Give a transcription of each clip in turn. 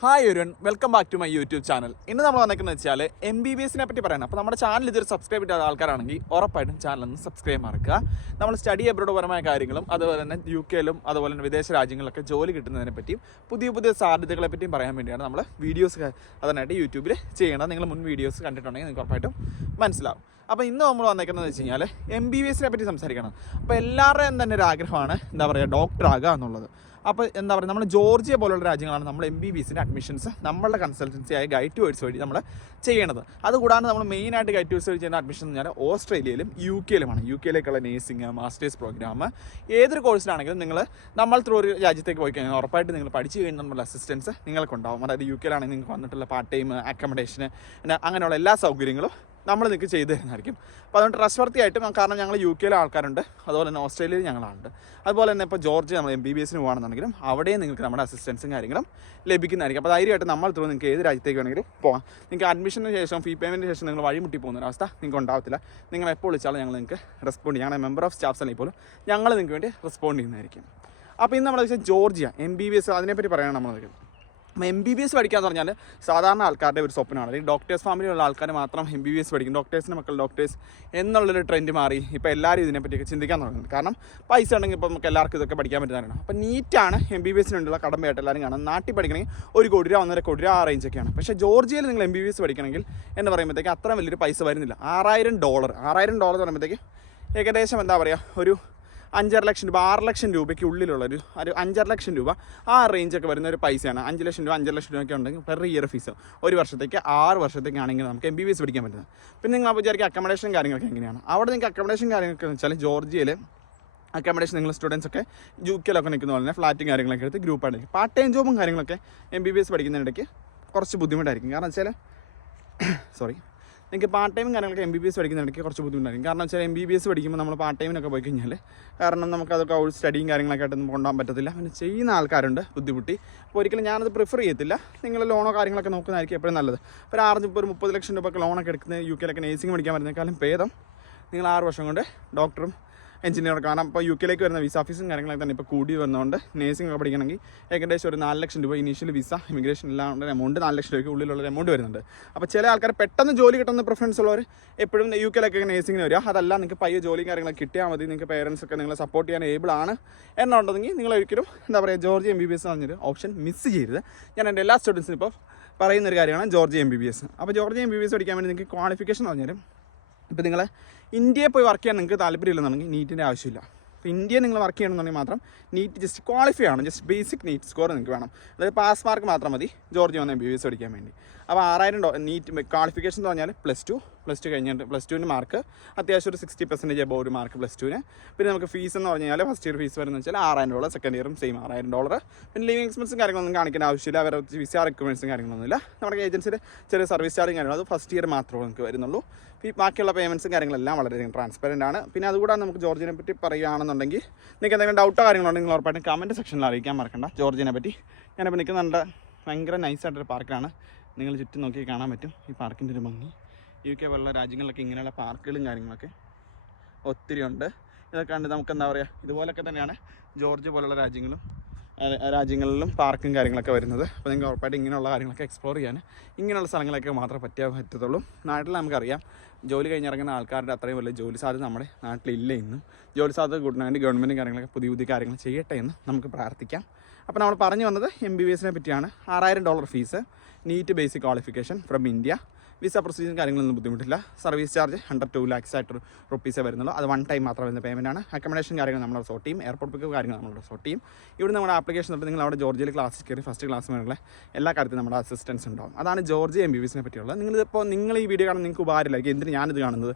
Hi everyone, welcome back to my YouTube channel. ഇന്ന് നമ്മൾ വന്നിരിക്കുന്നത് വെച്ചാൽ MBBS പറ്റി പറയാൻ. അപ്പോൾ നമ്മുടെ ചാനൽ ഇതൊരു സബ്സ്ക്രൈബ് ചെയ്ത ആൾക്കാരാണെങ്കിൽ ഉറപ്പായിട്ടും ചാനലൊന്ന് സബ്സ്ക്രൈബ് മറക്കുക. നമ്മൾ സ്റ്റഡി അബ്രോഡ് പരമായ കാര്യങ്ങളും അതുപോലെ തന്നെ UK-ലും അതുപോലെ തന്നെ വിദേശ രാജ്യങ്ങളിലൊക്കെ ജോലി കിട്ടുന്നതിനെ പറ്റിയും പുതിയ സാധ്യതകളെ പറ്റിയും പറയാൻ വേണ്ടിയാണ് നമ്മൾ വീഡിയോസ് അതിനായിട്ട് യൂട്യൂബിൽ ചെയ്യണം. നിങ്ങൾ മുൻ വീഡിയോസ് കണ്ടിട്ടുണ്ടെങ്കിൽ നിങ്ങൾക്ക് ഉറപ്പായിട്ടും മനസ്സിലാവും. അപ്പോൾ ഇന്ന് നമ്മൾ വന്നേക്കുന്നത് വെച്ച് കഴിഞ്ഞാൽ MBBS പറ്റി സംസാരിക്കണം. അപ്പോൾ എല്ലാവരുടെയും തന്നെ ഒരു ആഗ്രഹമാണ് ഡോക്ടർ ആകുക എന്നുള്ളത്. അപ്പോൾ നമ്മൾ ജോർജിയ പോലുള്ള രാജ്യങ്ങളാണ് നമ്മൾ MBBSൻ്റെ അഡ്മിഷൻസ് നമ്മളുടെ കൺസൾട്ടൻസിയായ ഗൈഡ് ടൂവേഴ്സ് വഴി നമ്മൾ ചെയ്യണത്. അതുകൂടാതെ നമ്മൾ മെയിനായിട്ട് ഗൈഡ് ടൂവേഴ്സ് വഴി ചെയ്യുന്ന അഡ്മിഷൻ എന്ന് പറഞ്ഞാൽ ഓസ്ട്രേലിയയിലും UK-ലുമാണ്. UK-ലേക്കുള്ള നേഴ്സിംഗ്, മാസ്റ്റേഴ്സ് പ്രോഗ്രാം, ഏതൊരു കോഴ്സിലാണെങ്കിലും നമ്മൾ ത്രൂ ഒരു രാജ്യത്തേക്ക് പോയി കഴിഞ്ഞാൽ ഉറപ്പായിട്ട് നിങ്ങൾ പഠിച്ചു കഴിഞ്ഞാൽ അസിസ്റ്റൻസ് നിങ്ങൾക്കുണ്ടാവും. അതായത് UK-ലാണെങ്കിൽ നിങ്ങൾക്ക് വന്നിട്ടുള്ള പാർട്ട് ടൈം, അക്കോമഡേഷന്, അങ്ങനെയുള്ള എല്ലാ സൗകര്യങ്ങളും നമ്മൾ നിങ്ങൾക്ക് ചെയ്തു തരുന്നതായിരിക്കും. അപ്പോൾ അതുകൊണ്ട് ട്രസ്റ്റ് വർത്തി ആയിട്ടും, കാരണം ഞങ്ങൾ UK-ലെ ആൾക്കാരുണ്ട്, അതുപോലെ തന്നെ ഓസ്ട്രേലിയയിൽ ഞങ്ങളുണ്ട്. അതുപോലെ തന്നെ ഇപ്പോൾ ജോർജിയ നമ്മൾ MBBS-ന് പോകുകയാണെന്നുണ്ടെങ്കിലും അവിടെയും നിങ്ങൾക്ക് നമ്മുടെ അസിസ്റ്റൻസും കാര്യങ്ങളും ലഭിക്കുന്നതായിരിക്കും. അപ്പോൾ ധൈര്യമായിട്ട് നമ്മൾ ത്രൂ നിങ്ങൾക്ക് ഏത് രാജ്യത്തേക്ക് വേണമെങ്കിലും പോകാം. നിങ്ങൾക്ക് അഡ്മിഷന് ശേഷം ഫീ പേയ്മെൻറ്റിന് ശേഷം നിങ്ങൾ വഴിമുട്ടി പോകുന്ന ഒരു അവസ്ഥ നിങ്ങൾക്ക് ഉണ്ടാകത്തില്ല. നിങ്ങൾ എപ്പോൾ വിളിച്ചാലും ഞങ്ങൾ നിങ്ങൾക്ക് റെസ്പോണ്ട് ചെയ്യും. ഞങ്ങളുടെ മെമ്പർ ഓഫ് സ്റ്റാഫ്സ് അല്ലെങ്കിൽ പോലും ഞങ്ങൾ നിങ്ങൾക്ക് വേണ്ടി റെസ്പോണ്ട് ചെയ്യുന്നതായിരിക്കും. അപ്പോൾ ഇന്ന് നമ്മൾ വെച്ചാൽ ജോർജിയ MBBS അതിനെപ്പറ്റി പറയാനാണ് നമ്മൾ. MBBS പഠിക്കാന്ന് പറഞ്ഞാൽ സാധാരണ ആൾക്കാരുടെ ഒരു സ്വപ്നമാണ്. അല്ലെങ്കിൽ ഡോക്ടേഴ്സ് ഫാമിലിയുള്ള ആൾക്കാർ മാത്രം MBBS പഠിക്കും, ഡോക്ടേഴ്സിൻ്റെ മക്കൾ ഡോക്ടേഴ്സ് എന്നുള്ളൊരു ട്രെൻഡ് മാറി ഇപ്പോൾ എല്ലാവരും ഇതിനെപ്പറ്റിയൊക്കെ ചിന്തിക്കാൻ തുടങ്ങുന്നത്. കാരണം പൈസ ഉണ്ടെങ്കിൽ ഇപ്പോൾ നമുക്ക് എല്ലാവർക്കും ഇതൊക്കെ പഠിക്കാൻ പറ്റുന്നതാണ്. അപ്പോൾ നീറ്റാണ് MBBS-നുള്ള കടമ്പയായിട്ട് എല്ലാവരും കാണാം. നാട്ടിൽ പഠിക്കണമെങ്കിൽ 1 കോടി രൂപ 1.5 കോടി രൂപ ആ റേഞ്ചൊക്കെയാണ്. പക്ഷേ ജോർജിയയിൽ നിങ്ങൾ MBBS പഠിക്കണമെങ്കിൽ എന്ന് പറയുമ്പോഴത്തേക്ക് അത്ര വലിയൊരു പൈസ വരുന്നില്ല. $6,000 എന്ന് പറയുമ്പോഴത്തേക്ക് ഏകദേശം ഒരു 5.5 ലക്ഷം രൂപ, 6 ലക്ഷം രൂപയ്ക്ക് ഉള്ളിലുള്ളൊരു 5.5 ലക്ഷം രൂപ ആ റേഞ്ചൊക്കെ വരുന്ന ഒരു പൈസയാണ്. 5 ലക്ഷം രൂപ 5 ലക്ഷം രൂപയൊക്കെ ഉണ്ടെങ്കിൽ പെർ ഇയർ ഫീസ് ഒരു വർഷത്തേക്ക് 6 വർഷത്തേക്കാണെങ്കിൽ നമുക്ക് MBBS പഠിക്കാൻ പറ്റുന്നത്. പിന്നെ നിങ്ങൾ വിചാരിക്കുക അക്കോമഡേഷൻ കാര്യങ്ങളൊക്കെ എങ്ങനെയാണ്. അവിടെ നിങ്ങൾക്ക് അക്കോമഡേഷൻ കാര്യങ്ങളൊക്കെ എന്ന് വെച്ചാൽ ജോർജിയയിൽ അക്കോമഡേഷൻ നിങ്ങൾ സ്റ്റുഡൻസൊക്കെ UK-ലൊക്കെ നിൽക്കുന്ന പോലെ തന്നെ ഫ്ലാറ്റും കാര്യങ്ങളൊക്കെ എടുത്ത് ഗ്രൂപ്പായിട്ടായിരിക്കും. പാർട്ട് ടൈം ജോബും കാര്യങ്ങളൊക്കെ MBBS പഠിക്കുന്നതിനിടയ്ക്ക് കുറച്ച് ബുദ്ധിമുട്ടായിരിക്കും. കാരണം വെച്ചാൽ നിങ്ങൾക്ക് പാർട്ട് ടൈമും കാര്യങ്ങളൊക്കെ MBBS പഠിക്കുന്നതിനിടയ്ക്ക് കുറച്ച് ബുദ്ധിമുട്ടായിരിക്കും. കാരണം വെച്ചാൽ MBBS പഠിക്കുമ്പോൾ നമ്മൾ പാർട്ട് ടൈമിനൊക്കെ പോയി കഴിഞ്ഞാൽ കാരണം നമുക്കതൊക്കെ സ്റ്റഡിയും കാര്യങ്ങളൊക്കെ ആയിട്ടൊന്നും കൊണ്ടുപോകാൻ പറ്റത്തില്ല. പിന്നെ ചെയ്യുന്ന ആൾക്കാരുണ്ട് ബുദ്ധിമുട്ടി. അപ്പോൾ ഒരിക്കലും ഞാനത് പ്രിഫർ ചെയ്യത്തില്ല. നിങ്ങൾ ലോണോ കാര്യങ്ങളൊക്കെ നോക്കുന്നതായിരിക്കും എപ്പോഴും നല്ലത്. ഇപ്പോൾ ഒരു 30 ലക്ഷം രൂപയ്ക്ക് ലോണൊക്കെ എടുക്കുന്ന UK-ലൊക്കെ നേഴ്സിംഗ് പഠിക്കാൻ പറ്റുന്നതിനേക്കാളും ഭേദം നിങ്ങൾ 6 വർഷം കൊണ്ട് ഡോക്ടറും എഞ്ചിനീയറൊക്കെ. കാരണം ഇപ്പോൾ UK-ലേക്ക് വരുന്ന വിസ ഫീസും കാര്യങ്ങളൊക്കെ തന്നെ ഇപ്പോൾ കൂടി വന്നതുകൊണ്ട് നേഴ്സിംഗ് ഒക്കെ പഠിക്കണമെങ്കിൽ ഏകദേശം ഒരു 4 ലക്ഷം രൂപ ഇനീഷ്യൽ വിസ, ഇമിഗ്രേഷൻ എല്ലാം എമൗണ്ട് 4 ലക്ഷം രൂപയ്ക്ക് ഉള്ളിലുള്ള എമൗണ്ട് വരുന്നുണ്ട്. അപ്പോൾ ചില ആൾക്കാർ പെട്ടെന്ന് ജോലി കിട്ടുന്ന പ്രിഫറൻസ് ഉള്ളവർ എപ്പോഴും UK-ലൊക്കെ നേഴ്സിങ്ങിന് വരിക. അതല്ല, നിങ്ങൾക്ക് പയ്യെ ജോലിയും കാര്യങ്ങളൊക്കെ കിട്ടിയാൽ മതി, നിങ്ങൾക്ക് പേരൻസ് ഒക്കെ നിങ്ങളെ സപ്പോർട്ട് ചെയ്യാൻ ഏബിൾ ആണ് എന്നുണ്ടെങ്കിൽ നിങ്ങൾ ഒരിക്കലും ജോർജിയ MBBS എന്ന് പറഞ്ഞൊരു ഓപ്ഷൻ മിസ് ചെയ്യരുത്. ഞാൻ എൻ്റെ എല്ലാ സ്റ്റുഡൻസിനും ഇപ്പോൾ പറയുന്നൊരു കാര്യമാണ് ജോർജിയ MBBS. അപ്പോൾ ജോർജിയ MBBS പഠിക്കാൻ വേണ്ടി നിങ്ങൾക്ക് ക്വാളിഫിക്കേഷൻ എന്ന് പറഞ്ഞാലും ഇപ്പോൾ നിങ്ങൾ ഇന്ത്യയിൽ പോയി വർക്ക് ചെയ്യാൻ നിങ്ങൾക്ക് താല്പര്യമില്ലെന്നുണ്ടെങ്കിൽ നീറ്റിൻ്റെ ആവശ്യമില്ല. ഇപ്പോൾ ഇന്ത്യയിൽ നിങ്ങൾ വർക്ക് ചെയ്യണമെന്നുണ്ടെങ്കിൽ മാത്രം നീറ്റ് ജസ്റ്റ് ക്വാളിഫൈ ആണ്, ജസ്റ്റ് ബേസിക് നീറ്റ് സ്കോർ നിങ്ങൾക്ക് വേണം. അതായത് പാസ് മാർക്ക് മാത്രം മതി ജോർജിയ വന്ന് MBBS പഠിക്കാൻ വേണ്ടി. അപ്പോൾ $6,000 നീറ്റ് ക്വാളിഫിക്കേഷൻ എന്ന് പറഞ്ഞാൽ പ്ലസ് ടു കഴിഞ്ഞിട്ട് +2 മാർക്ക് അത്യാവശ്യം ഒരു 60% എബോവ് ഒരു മാർക്ക് +2. പിന്നെ നമുക്ക് ഫീസ് എന്ന് പറഞ്ഞു കഴിഞ്ഞാൽ ഫസ്റ്റ് ഇയർ ഫീസ് വരുന്നത് വെച്ചാൽ $6,000, സെക്കൻഡ് ഇയറും സെയിം $6,000. പിന്നെ ലിവിംഗ് എക്സ്പെൻസും കാര്യങ്ങളൊന്നും കാണിക്കേണ്ട ആവശ്യമില്ല. വേറെ വിസ റിക്വയർമെൻറ്റ്സും കാര്യങ്ങളൊന്നുമില്ല. നമ്മുടെ ഏജൻസിയുടെ ചെറിയ സർവീസ് ചാർജും കാര്യങ്ങളും അത് ഫസ്റ്റ് ഇയർ മാത്രമേ നമുക്ക് വരുന്നുള്ളൂ. ബാക്കിയുള്ള പേയ്മെൻറ്റ്സും കാര്യങ്ങളെല്ലാം വളരെയധികം ട്രാൻസ്പെറൻ്റ് ആണ്. പിന്നെ അതുകൂടാതെ നമുക്ക് ജോർജിയനെ പറ്റി പറയുകയാണെന്നുണ്ടെങ്കിൽ നിങ്ങൾക്ക് എന്തെങ്കിലും ഡൗട്ടോ കാര്യങ്ങളുണ്ടെങ്കിൽ നിങ്ങൾ ഉറപ്പായിട്ടും കമൻറ്റ് സെക്ഷനിൽ അറിയിക്കാൻ മറക്കണ്ട. ജോർജിയനെ പറ്റി ഞാനിപ്പോൾ നിൽക്കുന്നുണ്ട്. ഭയങ്കര നൈസായിട്ടൊരു പാർക്കാണ്. നിങ്ങൾ ചുറ്റും നോക്കി കാണാൻ പറ്റും ഈ പാർക്കിൻ്റെ ഒരു ഭംഗി. UK പോലുള്ള രാജ്യങ്ങളിലൊക്കെ ഇങ്ങനെയുള്ള പാർക്കുകളും കാര്യങ്ങളൊക്കെ ഒത്തിരി ഉണ്ട്. ഇതൊക്കെ കണ്ട് നമുക്ക് ഇതുപോലൊക്കെ തന്നെയാണ് ജോർജിയ പോലുള്ള രാജ്യങ്ങളിലും പാർക്കും കാര്യങ്ങളൊക്കെ വരുന്നത്. അപ്പോൾ നിങ്ങൾക്ക് ഉറപ്പായിട്ട് ഇങ്ങനെയുള്ള കാര്യങ്ങളൊക്കെ എക്സ്പ്ലോർ ചെയ്യാൻ ഇങ്ങനെയുള്ള സ്ഥലങ്ങളൊക്കെ മാത്രമേ പറ്റത്തുള്ളൂ. നാട്ടിൽ നമുക്കറിയാം ജോലി കഴിഞ്ഞിറങ്ങുന്ന ആൾക്കാരുടെ അത്രയും വലിയ ജോലി സാധ്യത നമ്മുടെ നാട്ടിലില്ല. ഇന്നും ജോലി സാധ്യത കൂട്ടാനായിട്ട് ഗവൺമെൻറ് കാര്യങ്ങളൊക്കെ പുതിയ കാര്യങ്ങൾ ചെയ്യട്ടെ എന്ന് നമുക്ക് പ്രാർത്ഥിക്കാം. അപ്പോൾ നമ്മൾ പറഞ്ഞു വന്നത് MBBS-നെ പറ്റിയാണ്. $6,000 fees, NEET basic qualification from India, visa പ്രൊസീജിയറും കാര്യങ്ങളൊന്നും ബുദ്ധിമുട്ടില്ല. സർവീസ് ചാർജ് 102 lakhs റുപ്പീസേ വരുന്നുള്ളൂ. അത് 1 ടൈം മാത്രം വരുന്ന പേയ്മെൻ്റ് ആണ്. അക്കോമഡേഷൻ കാര്യങ്ങൾ നമ്മൾ സോർട്ട് ചെയ്യും, എയർപോർട്ട് പിക്കപ്പ് കാര്യങ്ങൾ നമ്മൾ സോർട്ട് ചെയ്യും. ഇവിടെ നമ്മുടെ ആപ്ലിക്കേഷൻ തൊട്ട് നിങ്ങൾ അവിടെ ജോർജിയയിൽ ക്ലാസ്സിൽ കയറി ഫസ്റ്റ് ക്ലാസ് വരെയുള്ള എല്ലാ കാര്യത്തിലും നമ്മുടെ അസിസ്റ്റൻസ് ഉണ്ടാവും. അതാണ് ജോർജിയ MBBS-നെ പറ്റിയുള്ളത്. നിങ്ങൾ ഈ വീഡിയോ കാണാൻ നിങ്ങൾക്ക് ഉപകാരമില്ലായിരിക്കും. എന്തിന് ഞാനിത് കാണുന്നത്,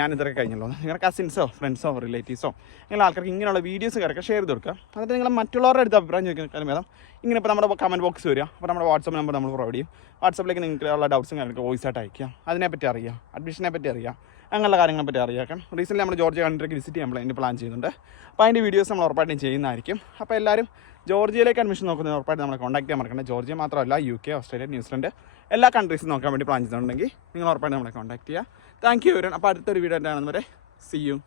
ഞാനിതൊക്കെ കഴിഞ്ഞല്ലോ. നിങ്ങളുടെ കസിൻസോ ഫ്രണ്ട്സോ റിലേറ്റീവ്സോ നിങ്ങൾ ആൾക്കാർക്ക് ഇങ്ങനെയുള്ള വീഡിയോസ് കാര്യമൊക്കെ ഷെയർ ചെയ്ത് കൊടുക്കുക. എന്നിട്ട് നിങ്ങൾ മറ്റുള്ളവരുടെ അടുത്ത് അഭിപ്രായം ചോദിക്കാൻ ഭേദം ഇങ്ങനെ ഇപ്പോൾ നമ്മുടെ കമൻറ്റ് ബോക്സ് വരിക. അപ്പോൾ നമ്മുടെ വാട്സപ്പ് നമ്പർ നമ്മൾ പ്രൊവൈഡ് ചെയ്യും. വാട്സപ്പിലേക്ക് നിങ്ങൾക്കുള്ള ഡൗട്ട്സും കാര്യങ്ങളൊക്കെ വോയിസ് ആയിട്ട് അയക്കാം. അതിനെപ്പറ്റി അറിയാം, അഡ്മിഷനെ പറ്റി അറിയാം, അങ്ങനെയുള്ള കാര്യങ്ങളെ പറ്റി അറിയാം. റീസെൻ്റ് നമ്മൾ ജോർജിയ കൺട്രിക്ക് വിസിറ്റ് ചെയ്യാൻ അതിൻ്റെ പ്ലാൻ ചെയ്യുന്നുണ്ട്. അപ്പോൾ അതിൻ്റെ വീഡിയോസ് നമ്മൾ ഉറപ്പായിട്ടും ചെയ്യുന്നതായിരിക്കും. അപ്പോൾ എല്ലാവരും ജോർജിയയിലേക്ക് അഡ്മിഷൻ നോക്കുന്നത് ഉറപ്പായിട്ട് നമ്മളെ കോൺടാക്ട് ചെയ്യാൻ മറക്കണ്ട. ജോർജിയ മാത്രമല്ല UK, ഓസ്ട്രേലിയ, ന്യൂസിലൻഡ് എല്ലാ കൺട്രീസും നോക്കാൻ വേണ്ടി പ്ലാൻ ചെയ്തിട്ടുണ്ടെങ്കിൽ നിങ്ങൾ ഉറപ്പായിട്ട് നമ്മളെ കോൺടാക്ട് ചെയ്യുക. Thank you. അപ്പോൾ അടുത്തൊരു വീഡിയോ ആയിട്ടാണെന്ന് വരെ. See U.